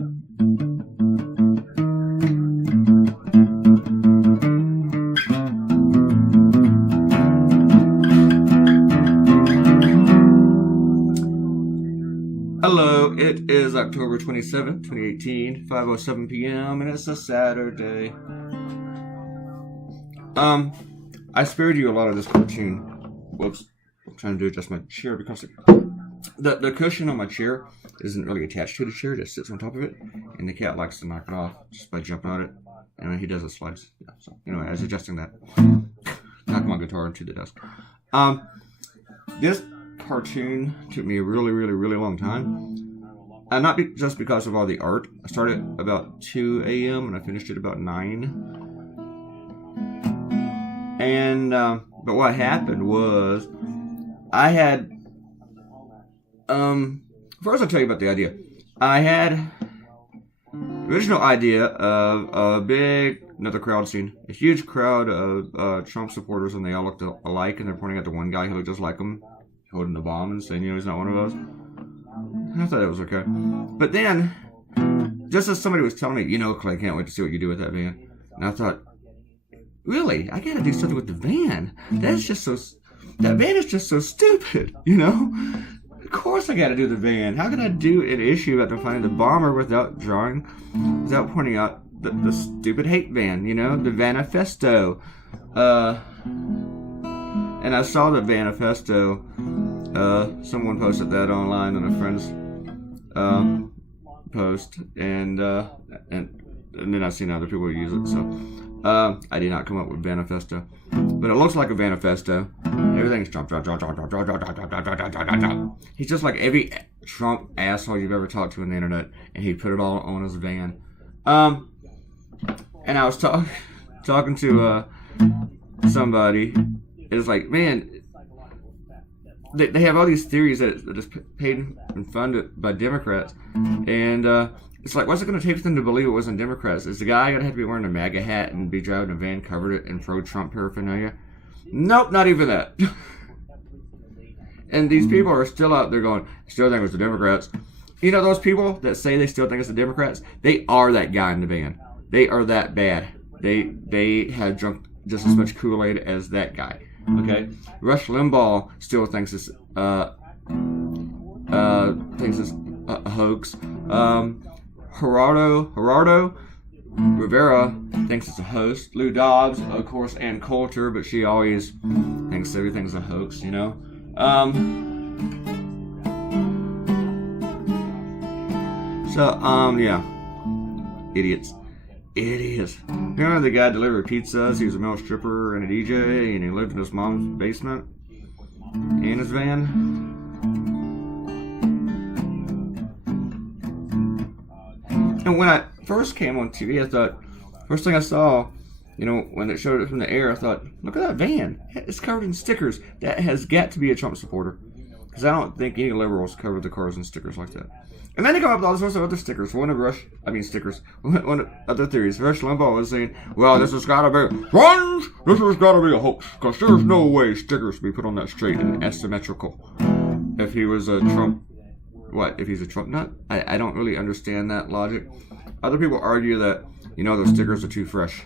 Hello, it is October 27th, 2018, 5:07 p.m., and it's a Saturday. I spared you a lot of this cartoon. Whoops. I'm trying to adjust my chair because the cushion on my chair isn't really attached to the chair, it just sits on top of it, and the cat likes to knock it off just by jumping on it, and when he does it slides. Yeah, so, anyway, I was adjusting that. Knock my guitar into the desk. This cartoon took me a really long time. Not just because of all the art. I started about 2 a.m. and I finished at about 9. And but what happened was I had first I'll tell you about the idea. I had the original idea of another crowd scene, a huge crowd of Trump supporters, and they all looked alike, and they're pointing at the one guy who looked just like him, holding the bomb and saying, he's not one of those. I thought that was okay. But then, just as somebody was telling me, Clay, can't wait to see what you do with that van. And I thought, really? I gotta do something with the van. That van is just so stupid, Of course I gotta do the van. How can I do an issue about finding the bomber without pointing out the stupid hate van, the Vanifesto. And I saw the Vanifesto. Someone posted that online on a friend's post, and then I've seen other people use it. So I did not come up with Vanifesto, but it looks like a Vanifesto. Everything's Trump. He's just like every Trump asshole you've ever talked to on the internet, and he put it all on his van. And I was talking to somebody. It's like, man, they have all these theories that is paid and funded by Democrats, and it's like, what's it going to take for them to believe it wasn't Democrats? Is the guy going to have to be wearing a MAGA hat and be driving a van covered in pro-Trump paraphernalia? Nope, not even that. And these people are still out there going, I still think it was the Democrats. Those people that say they still think it's the Democrats, they are that guy in the van. They are that bad. They had drunk just as much Kool-Aid as that guy. Okay, Rush Limbaugh still thinks it's a hoax. Gerardo Rivera thinks it's a hoax. Lou Dobbs, of course, Ann Coulter, but she always thinks everything's a hoax. Yeah, idiots. Apparently the guy delivered pizzas. He was a male stripper and a DJ, and he lived in his mom's basement in his van. And when I first came on TV, I thought, first thing I saw, when it showed it from the air, I thought, look at that van. It's covered in stickers. That has got to be a Trump supporter. Because I don't think any liberals cover the cars in stickers like that. And then they come up with all sorts of other stickers. One of other theories. Rush Limbaugh was saying, well, this has got to be a hoax. Because there's no way stickers be put on that straight and asymmetrical. If he was a Trump, if he's a Trump nut? I don't really understand that logic. Other people argue that, those stickers are too fresh.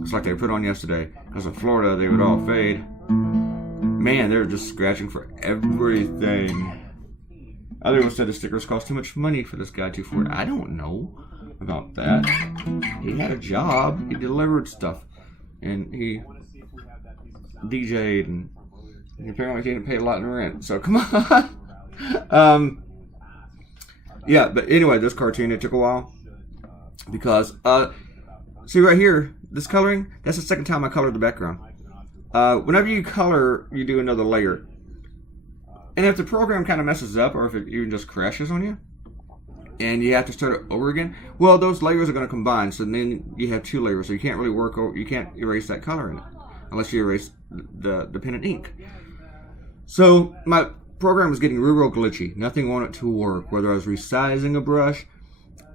It's like they put on yesterday. Because in Florida, they would all fade. Man, they're just scratching for everything. Other people said the stickers cost too much money for this guy to afford. I don't know about that. He had a job. He delivered stuff. And he DJ'd. And he apparently didn't pay a lot in rent. So, come on. Yeah, but anyway, this cartoon, it took a while. Because, see right here, this coloring, that's the second time I colored the background. Whenever you color, you do another layer. And if the program kind of messes up, or if it even just crashes on you, and you have to start it over again, well, those layers are going to combine, so then you have 2 layers, so you can't really you can't erase that color in it, unless you erase the pen and ink. So my program was getting real glitchy. Nothing wanted to work. Whether I was resizing a brush,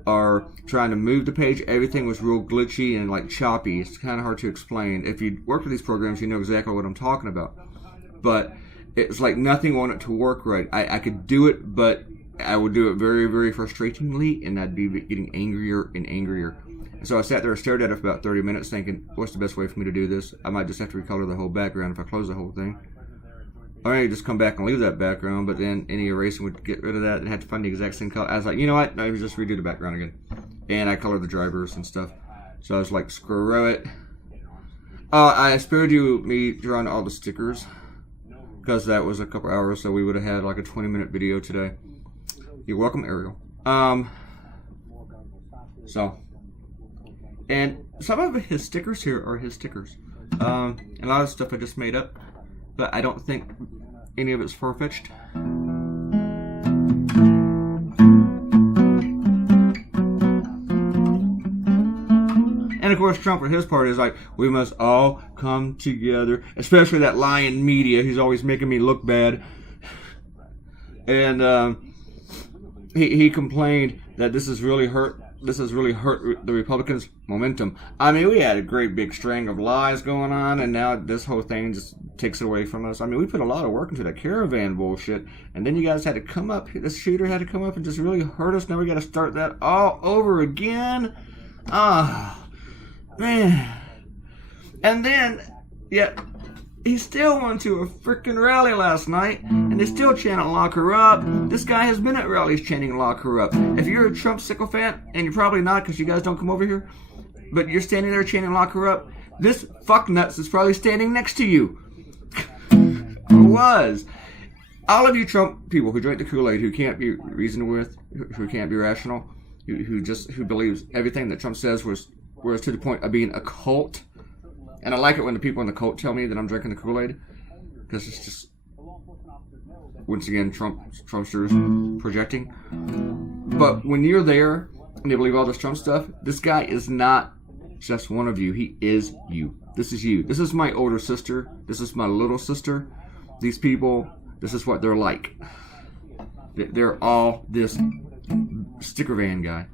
or trying to move the page, everything was real glitchy and like choppy. It's kind of hard to explain. If you work with these programs, you know exactly what I'm talking about. But it's like nothing wanted to work right. I could do it, but I would do it very, very frustratingly, and I'd be getting angrier and angrier. And so I sat there and stared at it for about 30 minutes thinking, what's the best way for me to do this? I might just have to recolor the whole background if I close the whole thing. Or I just come back and leave that background, but then any erasing would get rid of that and have to find the exact same color. I was like, you know what? I would just redo the background again. And I colored the drivers and stuff. So I was like, screw it. I spared you me drawing all the stickers, because that was a couple hours, so we would have had like a 20-minute video today. You're welcome, Ariel. And some of his stickers here are his stickers. A lot of stuff I just made up, but I don't think any of it's far-fetched. And of course, Trump, for his part, is like, we must all come together. Especially that lying media. He's always making me look bad. And he complained that this has really hurt the Republicans' momentum. I mean, we had a great big string of lies going on, and now this whole thing just takes it away from us. I mean, we put a lot of work into that caravan bullshit, and then you guys had to come up, this shooter had to come up and just really hurt us. Now we got to start that all over again. Man. And then, yeah, he still went to a freaking rally last night, and they still chanting lock her up. This guy has been at rallies chanting lock her up. If you're a Trump sycophant, and you're probably not because you guys don't come over here, but you're standing there chanting lock her up, this fucknuts is probably standing next to you. Or was. All of you Trump people who drink the Kool-Aid, who can't be reasoned with, who can't be rational, who believes everything that Trump says was to the point of being a cult. And I like it when the people in the cult tell me that I'm drinking the Kool-Aid, because it's just, once again, Trumpsters projecting. But when you're there and you believe all this Trump stuff, this guy is not just one of you. He is you. This is you. This is my older sister. This is my little sister. These people, this is what they're like. They're all this sticker van guy.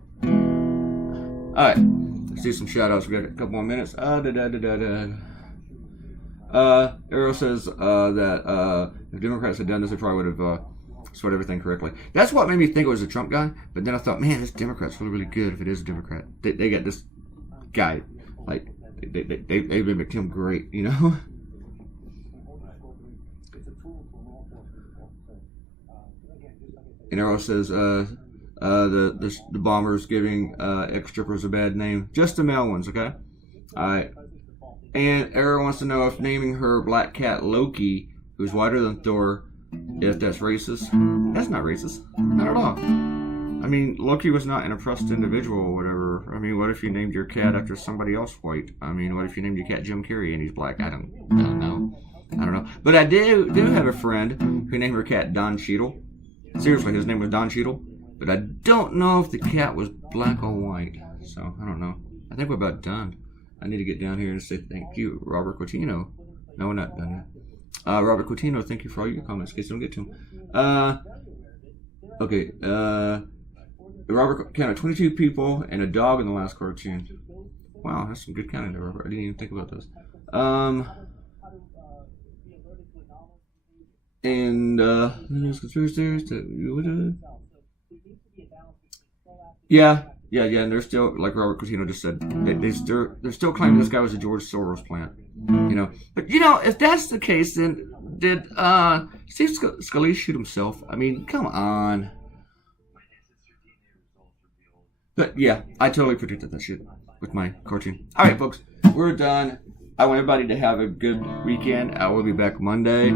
Alright. Let's do some shout outs. We got a couple more minutes. Arrow says that if Democrats had done this, they probably would have sweat everything correctly. That's what made me think it was a Trump guy. But then I thought, man, this Democrat's really, really good if it is a Democrat. They got this guy. Like, they mimicked him great, you know? And Arrow says, the bombers giving ex-strippers a bad name. Just the male ones, okay? Alright. And Era wants to know if naming her black cat Loki, who's whiter than Thor, if that's racist. That's not racist. Not at all. I mean, Loki was not an oppressed individual or whatever. I mean, what if you named your cat after somebody else white? I mean, what if you named your cat Jim Carrey and he's black? I don't know. But I do have a friend who named her cat Don Cheadle. Seriously, his name was Don Cheadle. But I don't know if the cat was black or white. So, I don't know. I think we're about done. I need to get down here and say thank you, Robert Coutinho. No, we're not done yet. Robert Coutinho, thank you for all your comments in case you don't get to them. Okay. Robert counted 22 people and a dog in the last cartoon. Wow, that's some good counting there, Robert. I didn't even think about those. Yeah, and they're still, like Robert Coutinho just said, they're still claiming this guy was a George Soros plant, you know. But, you know, if that's the case, then did Steve Scalise shoot himself? I mean, come on. But, yeah, I totally predicted that shit with my cartoon. All right, folks, we're done. I want everybody to have a good weekend. I will be back Monday.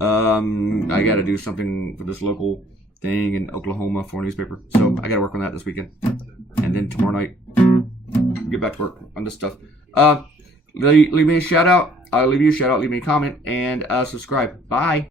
I got to do something for this local thing in Oklahoma for a newspaper. So I got to work on that this weekend. And then tomorrow night, get back to work on this stuff. Leave me a shout out. I'll leave you a shout out. Leave me a comment and subscribe. Bye.